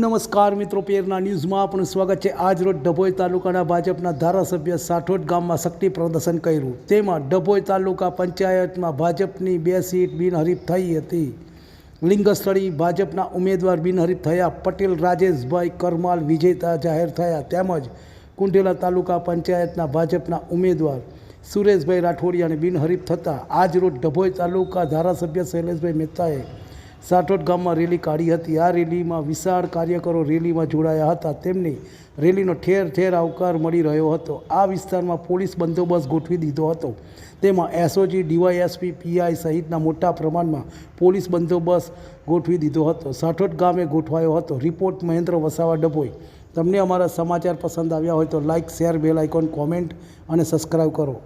નમસ્કાર મિત્રો, પેરના ન્યૂઝમાં આપનું સ્વાગત છે। આજ રોજ ડભોઈ તાલુકાના ભાજપના ધારાસભ્ય સાઠોદ ગામમાં શક્તિ પ્રદર્શન કર્યું। તેમાં ડભોઈ તાલુકા પંચાયતમાં ભાજપની 2 સીટ બિનહરીફ થઈ હતી। લિંગસ્થળી ભાજપના ઉમેદવાર બિનહરીફ થયા। પટેલ રાજેશભાઈ કરમાલ વિજેતા જાહેર થયા। તેમજ કુંઢેલા તાલુકા પંચાયતના ભાજપના ઉમેદવાર સુરેશભાઈ રાઠોડિયાને બિનહરીફ થતાં આજ રોજ ડભોઈ તાલુકા ધારાસભ્ય શૈલેષભાઈ મહેતાએ સાઠોદ ગામમાં રેલી કાઢી હતી। આ રેલીમાં વિશાળ કાર્યકરો રેલીમાં જોડાયા હતા। તેમને રેલીનો ઠેર ઠેર આવકાર મળી રહ્યો હતો। આ વિસ્તારમાં પોલીસ બંદોબસ્ત ગોઠવી દીધો હતો। તેમાં એસઓજી, ડીવાયએસપી, પીઆઈ સહિતના મોટા પ્રમાણમાં પોલીસ બંદોબસ્ત ગોઠવી દીધો હતો। સાઠોદ ગામે ગોઠવાયો હતો। રિપોર્ટ મહેન્દ્ર વસાવા, ડભોઈ। તમને અમારા સમાચાર પસંદ આવ્યા હોય તો like, share, bell icon, comment અને સબસ્ક્રાઈબ કરો।